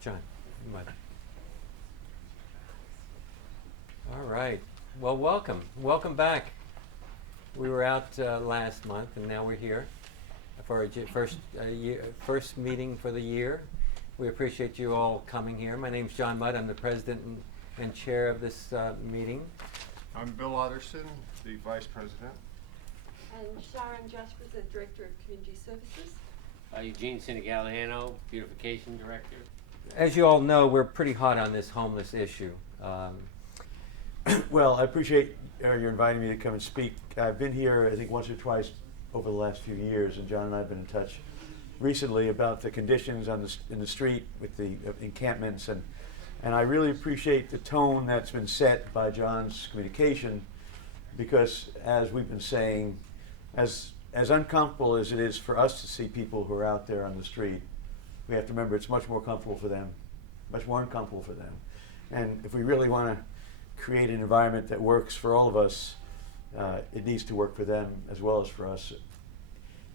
John, you might. All right. Well, welcome. Welcome back. We were out last month, and now we're here for our first meeting for the year. We appreciate you all coming here. My name's John Mudd. I'm the president and chair of this meeting. I'm Bill Otterson, the vice president. And Sharon Jaspers, the director of community services. Eugene Sinigalliano, beautification director. As you all know, we're pretty hot on this homeless issue. Well, I appreciate you're inviting me to come and speak. I've been here, I think, once or twice over the last few years, and John and I have been in touch recently about the conditions in the street with the encampments, and I really appreciate the tone that's been set by John's communication, because as we've been saying, as uncomfortable as it is for us to see people who are out there on the street, we have to remember it's much more comfortable for them, much more uncomfortable for them. And if we really want to create an environment that works for all of us, it needs to work for them as well as for us.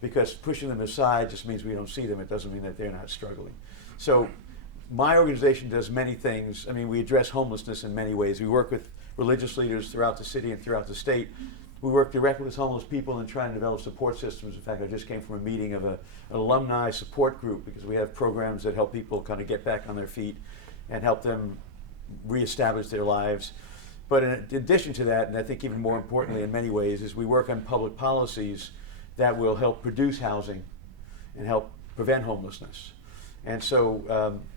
Because pushing them aside just means we don't see them. It doesn't mean that they're not struggling. So my organization does many things. I mean, we address homelessness in many ways. We work with religious leaders throughout the city and throughout the state. We work directly with homeless people and try and develop support systems. In fact, I just came from a meeting of an alumni support group, because we have programs that help people kind of get back on their feet and help them reestablish their lives. But in addition to that, and I think even more importantly in many ways, is we work on public policies that will help produce housing and help prevent homelessness. And so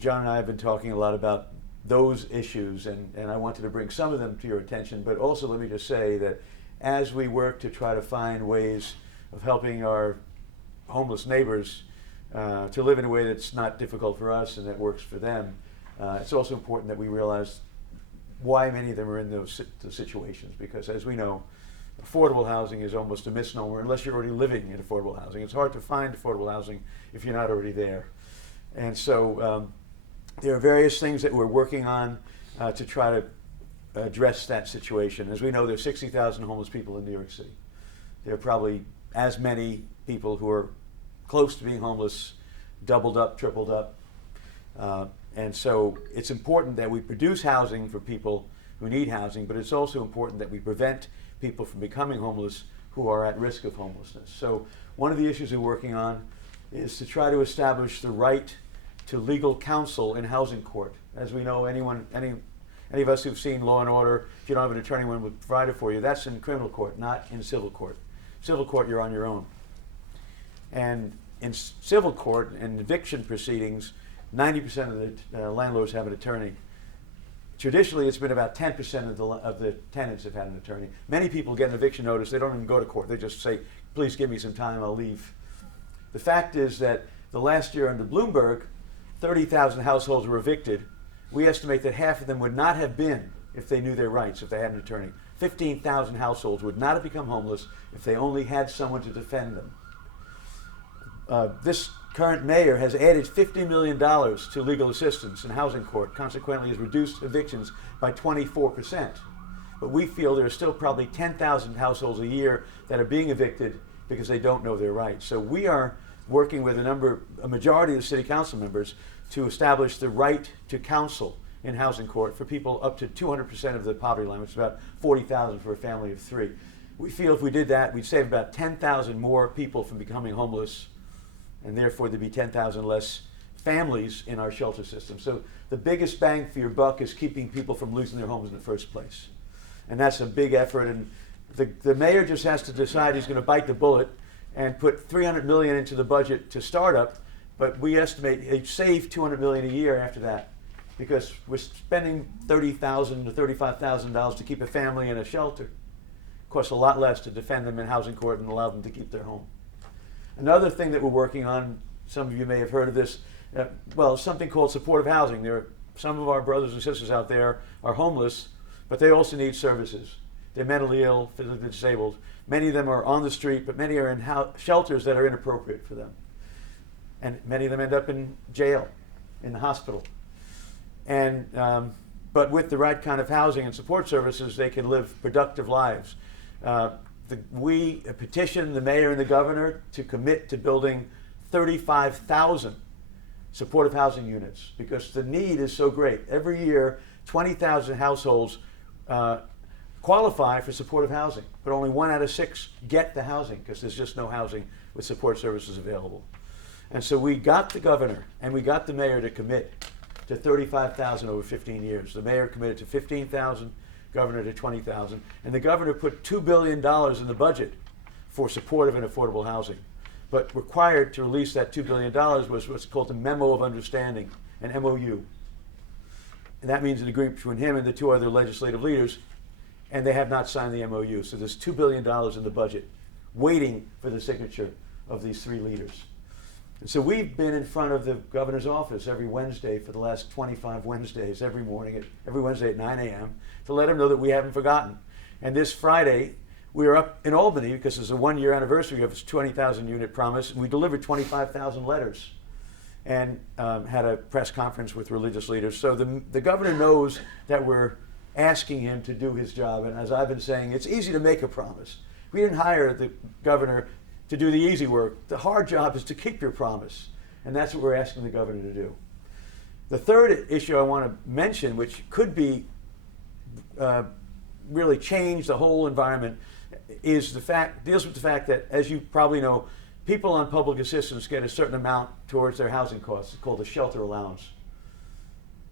John and I have been talking a lot about those issues, and I wanted to bring some of them to your attention, but also let me just say that as we work to try to find ways of helping our homeless neighbors to live in a way that's not difficult for us and that works for them, it's also important that we realize why many of them are in those situations, because as we know, affordable housing is almost a misnomer unless you're already living in affordable housing. It's hard to find affordable housing if you're not already there. And so there are various things that we're working on to try to address that situation. As we know, there's 60,000 homeless people in New York City. There are probably as many people who are close to being homeless, doubled up, tripled up. And so it's important that we produce housing for people who need housing, but it's also important that we prevent people from becoming homeless who are at risk of homelessness. So one of the issues we're working on is to try to establish the right to legal counsel in housing court. As we know, any of us who've seen Law and Order, if you don't have an attorney, one would provide it for you. That's in criminal court, not in civil court. Civil court, you're on your own. And in civil court and eviction proceedings, 90% of the landlords have an attorney. Traditionally, it's been about 10% of the tenants have had an attorney. Many people get an eviction notice. They don't even go to court. They just say, please give me some time, I'll leave. The fact is that the last year under Bloomberg, 30,000 households were evicted. We estimate that half of them would not have been if they knew their rights, if they had an attorney. 15,000 households would not have become homeless if they only had someone to defend them. This current mayor has added $50 million to legal assistance in housing court, consequently has reduced evictions by 24%. But we feel there are still probably 10,000 households a year that are being evicted because they don't know their rights. So we are working with a majority of the city council members to establish the right to counsel in housing court for people up to 200% of the poverty line, which is about 40,000 for a family of three. We feel if we did that, we'd save about 10,000 more people from becoming homeless, and therefore there'd be 10,000 less families in our shelter system. So the biggest bang for your buck is keeping people from losing their homes in the first place. And that's a big effort, and the mayor just has to decide he's going to bite the bullet and put $300 million into the budget to start up, but we estimate he'd save $200 million a year after that, because we're spending $30,000 to $35,000 to keep a family in a shelter. It costs a lot less to defend them in housing court and allow them to keep their home. Another thing that we're working on, some of you may have heard of this, something called supportive housing. There are some of our brothers and sisters out there are homeless, but they also need services. They're mentally ill, physically disabled. Many of them are on the street, but many are in shelters that are inappropriate for them. And many of them end up in jail, in the hospital. And but with the right kind of housing and support services, they can live productive lives. We petitioned the mayor and the governor to commit to building 35,000 supportive housing units, because the need is so great. Every year, 20,000 households qualify for supportive housing, but only 1 out of 6 get the housing because there's just no housing with support services available. And so we got the governor and we got the mayor to commit to 35,000 over 15 years. The mayor committed to 15,000, governor to 20,000, and the governor put $2 billion in the budget for supportive and affordable housing. But required to release that $2 billion was what's called a Memo of Understanding, an MOU. And that means an agreement between him and the 2 other legislative leaders, and they have not signed the MOU. So there's $2 billion in the budget waiting for the signature of these 3 leaders. And so we've been in front of the governor's office every Wednesday for the last 25 Wednesdays, every morning, every Wednesday at 9 a.m., to let them know that we haven't forgotten. And this Friday, we were up in Albany because it's a 1-year anniversary of his 20,000 unit promise. We delivered 25,000 letters and had a press conference with religious leaders. So the governor knows that we're asking him to do his job. And as I've been saying, it's easy to make a promise. We didn't hire the governor to do the easy work. The hard job is to keep your promise. And that's what we're asking the governor to do. The third issue I want to mention, which could be really change the whole environment, deals with the fact that, as you probably know, people on public assistance get a certain amount towards their housing costs. It's called a shelter allowance.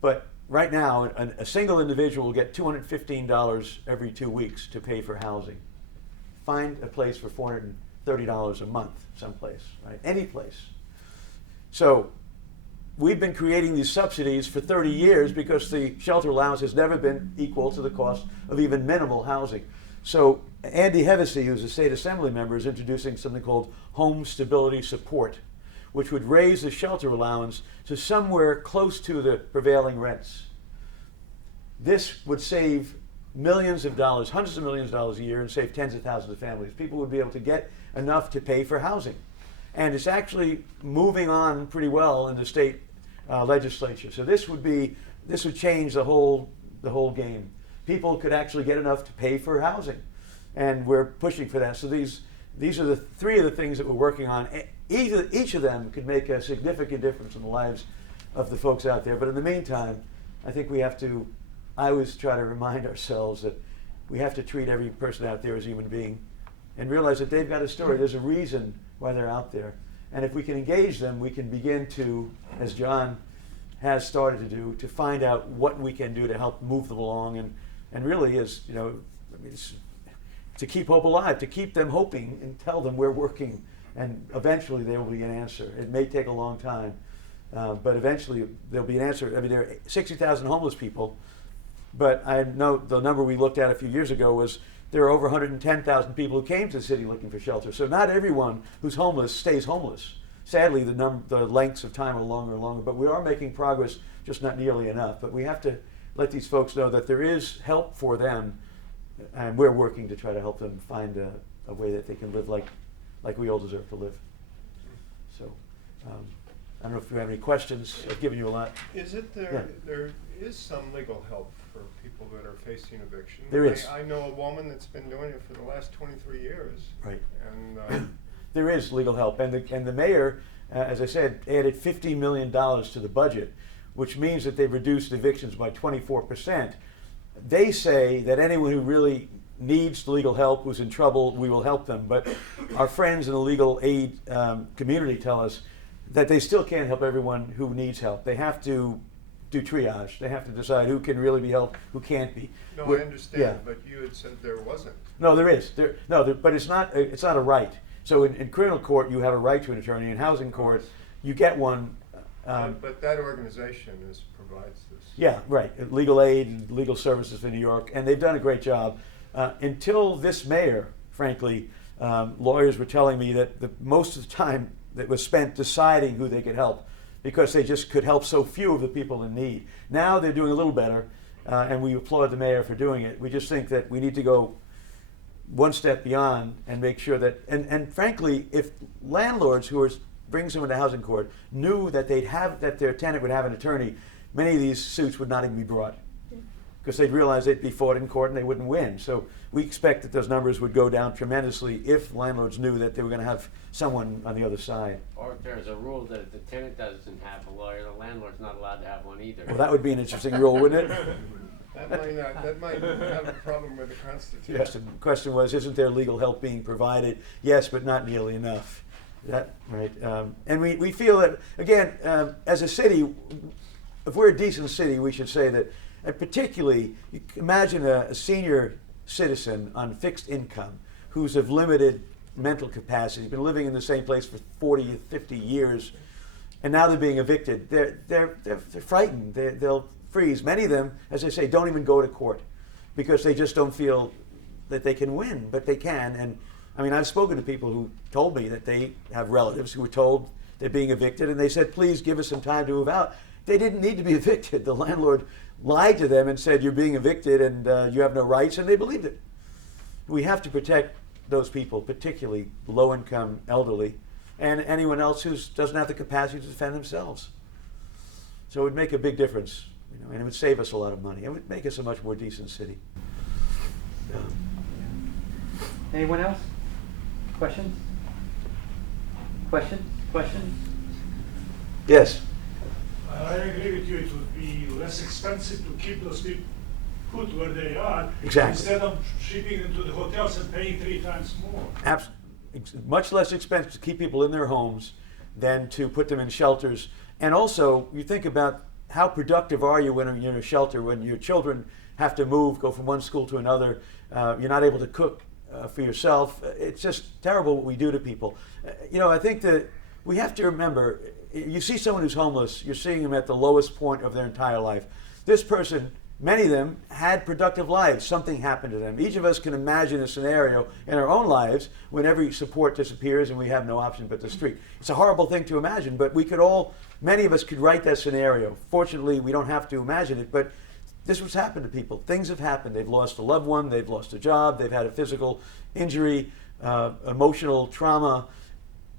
But right now, a single individual will get $215 every 2 weeks to pay for housing. Find a place for $430 a month someplace, right? Any place. So we've been creating these subsidies for 30 years because the shelter allowance has never been equal to the cost of even minimal housing. So Andy Hevesy, who's a state assembly member, is introducing something called home stability support, which would raise the shelter allowance to somewhere close to the prevailing rents. This would save millions of dollars, hundreds of millions of dollars a year, and save tens of thousands of families. People would be able to get enough to pay for housing. And it's actually moving on pretty well in the state legislature. So this would change the whole game. People could actually get enough to pay for housing, and we're pushing for that. So these are the 3 of the things that we're working on. Each of them could make a significant difference in the lives of the folks out there. But in the meantime, I think I always try to remind ourselves that we have to treat every person out there as a human being and realize that they've got a story. There's a reason why they're out there. And if we can engage them, we can begin to, as John has started to do, to find out what we can do to help move them along and really to keep hope alive, to keep them hoping and tell them we're working, and eventually there will be an answer. It may take a long time, but eventually there'll be an answer. I mean, there are 60,000 homeless people, but I know the number we looked at a few years ago was there are over 110,000 people who came to the city looking for shelter. So not everyone who's homeless stays homeless. Sadly, the lengths of time are longer and longer, but we are making progress, just not nearly enough. But we have to let these folks know that there is help for them, and we're working to try to help them find a way that they can live like we all deserve to live. So I don't know if you have any questions. I've given you a lot. Is it there is some legal help for people that are facing eviction? There is. I know a woman that's been doing it for the last 23 years. Right. And there is legal help, and the mayor, as I said, added $50 million to the budget, which means that they've reduced evictions by 24%. They say that anyone who really needs legal help, who's in trouble, we will help them. But our friends in the legal aid community tell us that they still can't help everyone who needs help. They have to do triage. They have to decide who can really be helped, who can't be. no, I understand, but you had said there wasn't. No, there is. But it's not a right. So in criminal court, you have a right to an attorney. In housing court, you get one. But that organization provides this. Yeah, right. Legal aid and legal services for New York, and they've done a great job. Until this mayor, frankly, lawyers were telling me that most of the time that was spent deciding who they could help, because they just could help so few of the people in need. Now they're doing a little better, and we applaud the mayor for doing it. We just think that we need to go one step beyond and make sure that, and frankly, if landlords who are bringing someone to housing court knew that that their tenant would have an attorney, many of these suits would not even be brought, because they'd realize they'd be fought in court and they wouldn't win. So we expect that those numbers would go down tremendously if landlords knew that they were going to have someone on the other side. Or if there's a rule that if the tenant doesn't have a lawyer, the landlord's not allowed to have one either. Well, that would be an interesting rule, wouldn't it? That might have a problem with the Constitution. Yes, the question was, isn't there legal help being provided? Yes, but not nearly enough. That, right? And we feel that, again, as a city, if we're a decent city, we should say that, and particularly, you can imagine a senior citizen on fixed income who's of limited mental capacity, been living in the same place for 40 or 50 years, and now they're being evicted. They're frightened. They'll freeze. Many of them, as I say, don't even go to court because they just don't feel that they can win, but they can. And I mean, I've spoken to people who told me that they have relatives who were told they're being evicted, and they said, please give us some time to move out. They didn't need to be evicted. The landlord lied to them and said, you're being evicted and you have no rights, and they believed it. We have to protect those people, particularly low-income, elderly, and anyone else who doesn't have the capacity to defend themselves. So it would make a big difference, and it would save us a lot of money. It would make us a much more decent city. Anyone else? Questions? Questions? Yes. I agree with you. It would be less expensive to keep those people put where they are Exactly. instead of shipping them to the hotels and paying 3 times more. Much less expensive to keep people in their homes than to put them in shelters. And also, you think about how productive are you when you're in a shelter, when your children have to move, go from one school to another, you're not able to cook for yourself. It's just terrible what we do to people. I think that we have to remember, you see someone who's homeless, you're seeing them at the lowest point of their entire life. This person, many of them, had productive lives. Something happened to them. Each of us can imagine a scenario in our own lives when every support disappears and we have no option but the street. It's a horrible thing to imagine, but many of us could write that scenario. Fortunately, we don't have to imagine it, but this is what's happened to people. Things have happened. They've lost a loved one, they've lost a job, they've had a physical injury, emotional trauma.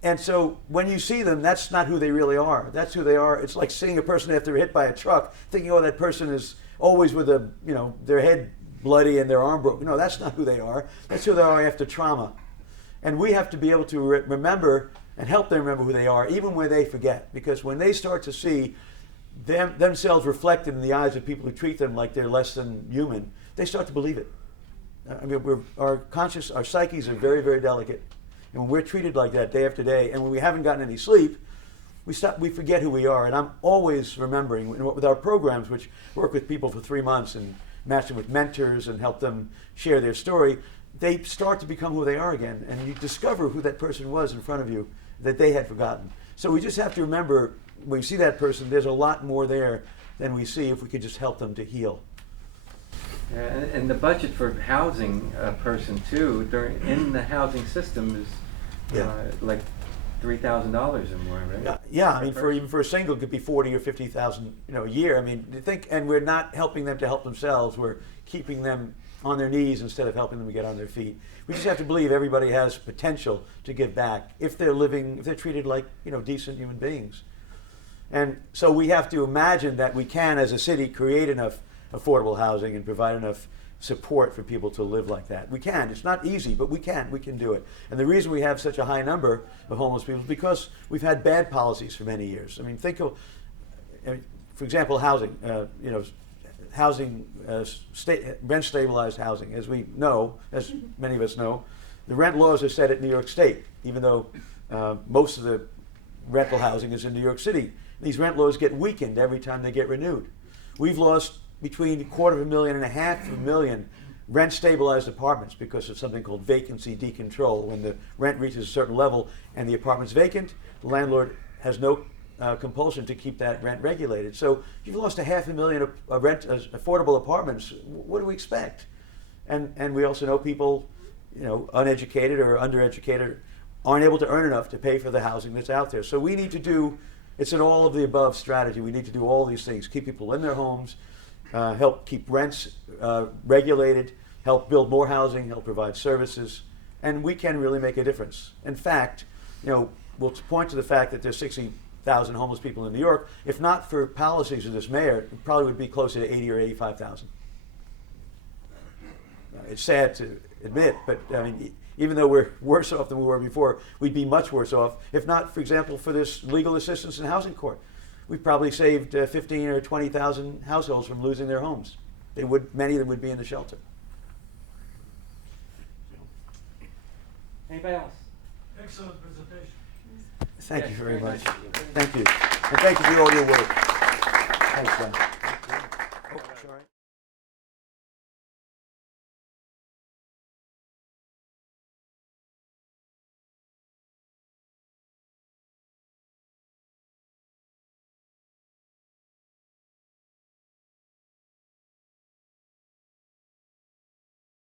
And so when you see them, that's not who they really are. That's who they are. It's like seeing a person after hit by a truck, thinking, oh, that person is always with their head bloody and their arm broken. No, that's not who they are. That's who they are after trauma. And we have to be able to remember and help them remember who they are, even when they forget. Because when they start to see themselves reflected in the eyes of people who treat them like they're less than human, they start to believe it. I mean, our psyches are very, very delicate. And when we're treated like that day after day, and when we haven't gotten any sleep, we forget who we are. And I'm always remembering with our programs, which work with people for 3 months and match them with mentors and help them share their story, they start to become who they are again. And you discover who that person was in front of you that they had forgotten. So we just have to remember, when you see that person, there's a lot more there than we see if we could just help them to heal. Yeah, and the budget for housing a person too in the housing system is like $3,000 or more, right? Yeah. I mean, even for a single, it could be 40 or 50,000, a year. I mean, and we're not helping them to help themselves. We're keeping them on their knees instead of helping them to get on their feet. We just have to believe everybody has potential to give back if they're treated like decent human beings. And so we have to imagine that we can, as a city, create enough affordable housing and provide enough support for people to live like that. We can. It's not easy, but we can do it. And the reason we have such a high number of homeless people is because we've had bad policies for many years. I mean, think of, for example, housing. Rent stabilized housing. As we know, as many of us know, the rent laws are set at New York State, even though most of the rental housing is in New York City. These rent laws get weakened every time they get renewed. We've lost between $250,000 and $500,000 rent stabilized apartments because of something called vacancy decontrol. When the rent reaches a certain level and the apartment's vacant, the landlord has no compulsion to keep that rent regulated. So you've lost $500,000 of affordable apartments. What do we expect? And we also know people, uneducated or undereducated, aren't able to earn enough to pay for the housing that's out there. So we need to it's an all of the above strategy. We need to do all these things: keep people in their homes, help keep rents regulated, help build more housing, help provide services, and we can really make a difference. In fact, we'll point to the fact that there's 60,000 homeless people in New York. If not for policies of this mayor, it probably would be closer to 80 or 85,000. it's sad to admit, but I mean, even though we're worse off than we were before, we'd be much worse off if not, for example, for this legal assistance in housing court. We've probably saved 15 or 20,000 households from losing their homes. Many of them would be in the shelter. Anybody else? Excellent presentation. Thank Yes, you very very much. nice. Thank you. And thank you for all your work. Thanks, John.